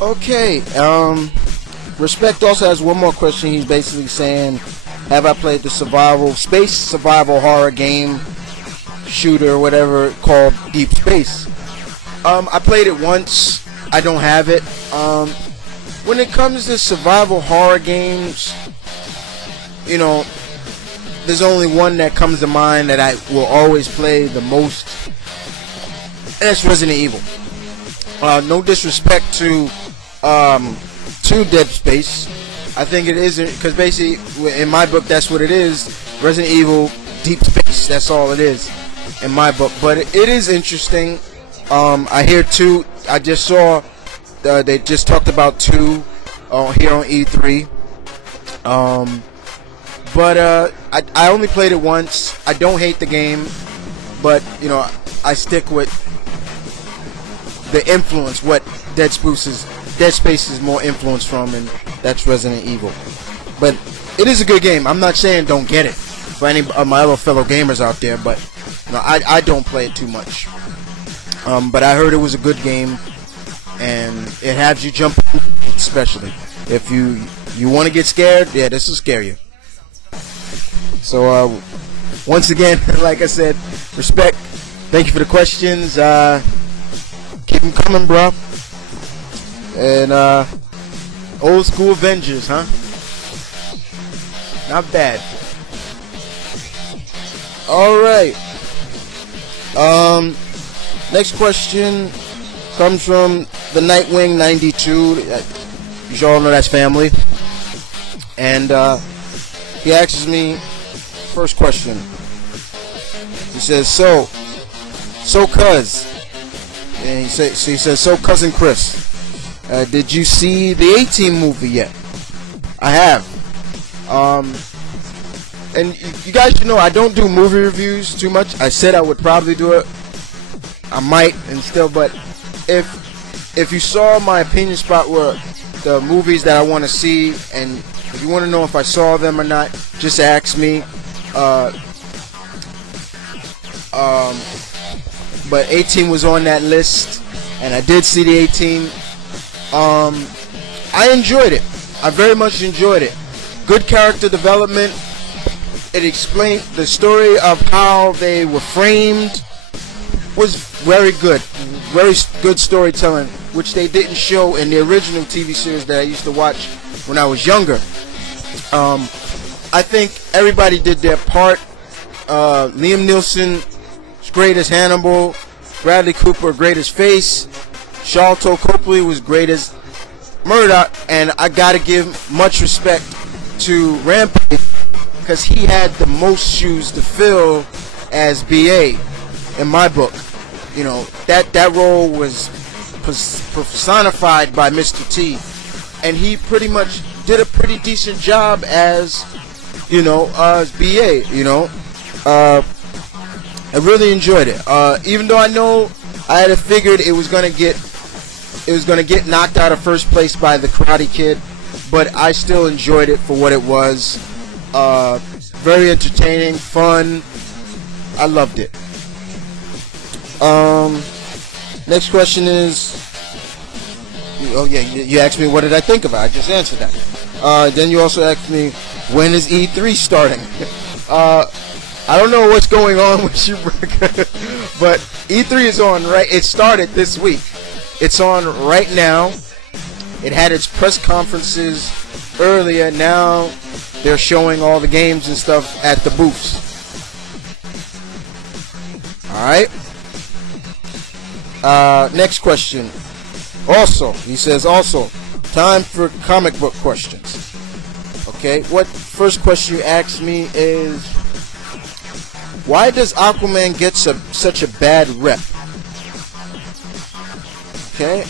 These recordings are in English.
Okay. Respect also has one more question. He's basically saying, have I played the space survival horror game shooter, whatever, called Deep Space? I played it once. I don't have it. When it comes to survival horror games, you know, there's only one that comes to mind that I will always play the most, and that's Resident Evil. No disrespect to Dead Space. I think it isn't, because basically in my book that's what it is. Resident Evil Deep Space, that's all it is in my book. But it is interesting. I hear 2. I just saw they just talked about 2 here on E3. But I only played it once. I don't hate the game, but you know, I stick with the influence, what Dead Space is more influenced from, and that's Resident Evil. But it is a good game. I'm not saying don't get it for any of my other fellow gamers out there, but you know, I don't play it too much. But I heard it was a good game, and it has you jump, especially if you want to get scared. Yeah, this will scare you. So once again, like I said, respect. Thank you for the questions. Keep them coming, bro. And old school Avengers, huh? Not bad. All right. Next question comes from the Nightwing 92. You all know that's family. And he asks me, first question. He says, so cuz. And he says, so cousin Chris, did you see the A-Team movie yet? I have. And you guys should know I don't do movie reviews too much. I said I would probably do it. I might and still, but if you saw my opinion spot where the movies that I want to see, and if you want to know if I saw them or not, just ask me. But A-Team was on that list, and I did see the A-Team. I enjoyed it. I very much enjoyed it. Good character development. It explained the story of how they were framed. Was very good. Very good storytelling, which they didn't show in the original TV series that I used to watch when I was younger. I think everybody did their part. Liam Neeson, great as Hannibal. Bradley Cooper, great as Face. Sharlto Copley was great as Murdoch. And I gotta give much respect to Rampage, because he had the most shoes to fill as BA in my book. You know, that role was personified by Mr. T, and he pretty much did a pretty decent job as, you know, as BA. You know, I really enjoyed it. Even though I know I had figured it was gonna get knocked out of first place by the Karate Kid, but I still enjoyed it for what it was. Very entertaining, fun. I loved it. Next question is, oh yeah, you asked me what did I think about it. I just answered that. Then you also asked me, when is E3 starting? I don't know what's going on with you, but E3 is on, right? It started this week. It's on right now. It had its press conferences earlier. Now they're showing all the games and stuff at the booths. Alright. Next question. Also, he says, time for comic book questions. Okay, first question you asked me is, why does Aquaman get such a bad rep? Okay,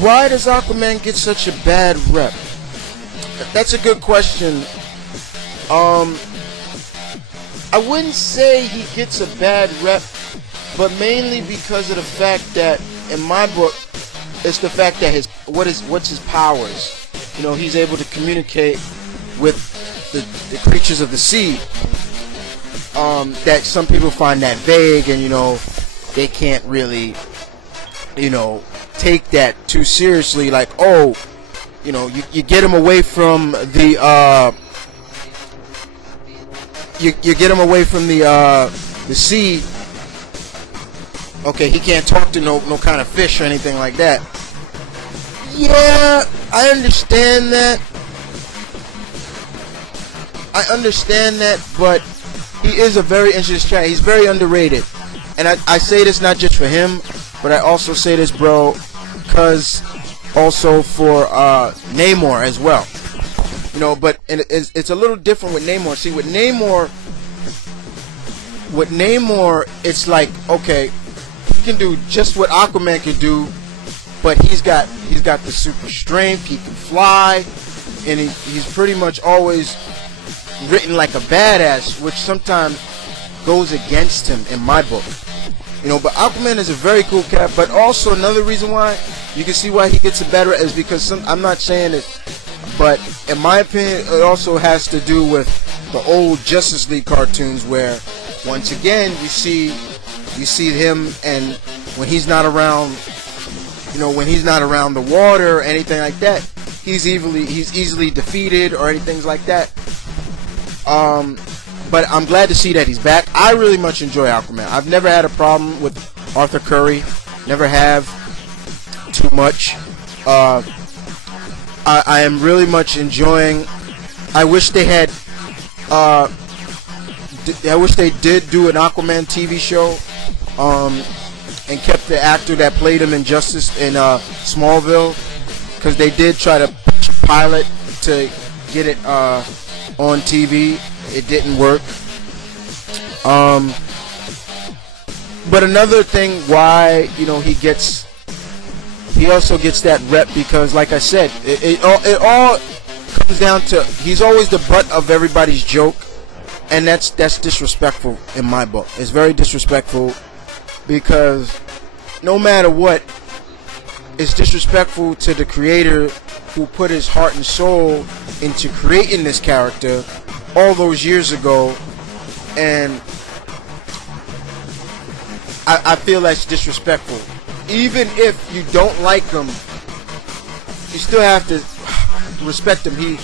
why does Aquaman get such a bad rep? That's a good question. I wouldn't say he gets a bad rep, but mainly because of the fact that, in my book, it's the fact that what's his powers. You know, he's able to communicate with the creatures of the sea. That some people find that vague, and you know, they can't really take that too seriously. Like, oh, you get him away from the you get him away from the sea. Okay, he can't talk to no kind of fish or anything like that. Yeah, I understand that. But he is a very interesting guy. He's very underrated. And I say this not just for him, but I also say this, bro, because also for Namor as well. But it's a little different with Namor. See, with Namor, it's like, okay, he can do just what Aquaman can do, but he's got the super strength. He can fly, and he's pretty much always written like a badass, which sometimes goes against him in my book. But Aquaman is a very cool cat. But also another reason why you can see why he gets a bad rap is because I'm not saying it, but in my opinion, it also has to do with the old Justice League cartoons, where once again you see him, and when he's not around, when he's not around the water or anything like that, he's easily defeated or anything like that. But I'm glad to see that he's back. I really much enjoy Aquaman. I've never had a problem with Arthur Curry. Never have too much. I am really much enjoying. I wish they had. I wish they did do an Aquaman TV show, and kept the actor that played him in Smallville, because they did try to pitch a pilot to get it on TV. It didn't work. But another thing why he also gets that rep, because like I said, it all comes down to he's always the butt of everybody's joke, and that's disrespectful in my book. It's very disrespectful, because no matter what, it's disrespectful to the creator who put his heart and soul into creating this character all those years ago, and I feel that's disrespectful. Even if you don't like him, you still have to respect him. He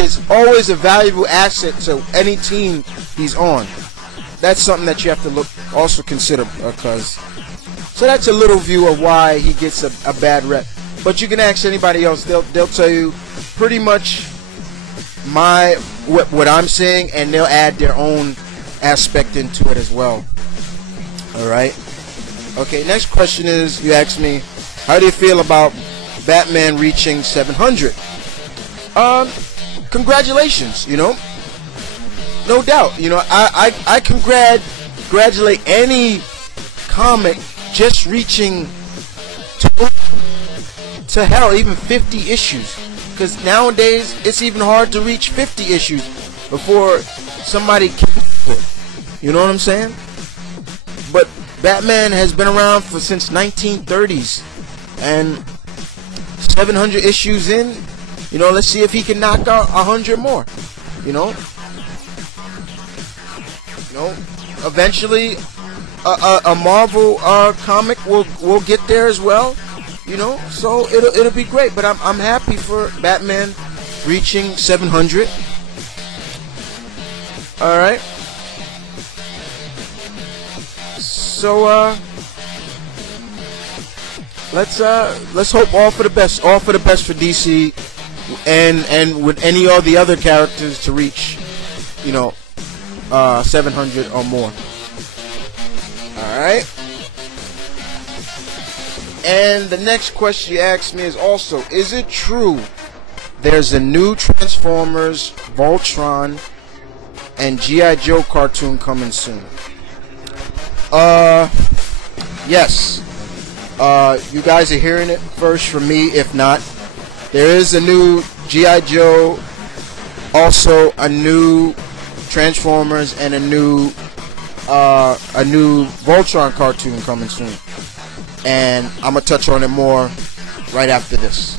is always a valuable asset to any team he's on. That's something that you have to also consider, because so that's a little view of why he gets a bad rep. But you can ask anybody else; they'll tell you pretty much what I'm saying, and they'll add their own aspect into it as well. All right. Okay. Next question is, you asked me, how do you feel about Batman reaching 700? Congratulations. No doubt. I congratulate any comic just reaching to hell, even 50 issues. Because nowadays, it's even hard to reach 50 issues before somebody kills it. You know what I'm saying? But Batman has been around since 1930s. And 700 issues in, let's see if he can knock out 100 more. Eventually, a Marvel comic will get there as well. So it'll be great. But I'm happy for Batman reaching 700. All right. So let's hope all for the best. All for the best for DC, and with any of the other characters to reach, 700 or more. All right. And the next question you asked me is also, is it true there's a new Transformers, Voltron, and G.I. Joe cartoon coming soon? Yes. You guys are hearing it first from me. If not, there is a new G.I. Joe, also a new Transformers, and a new Voltron cartoon coming soon. And I'm going to touch on it more right after this.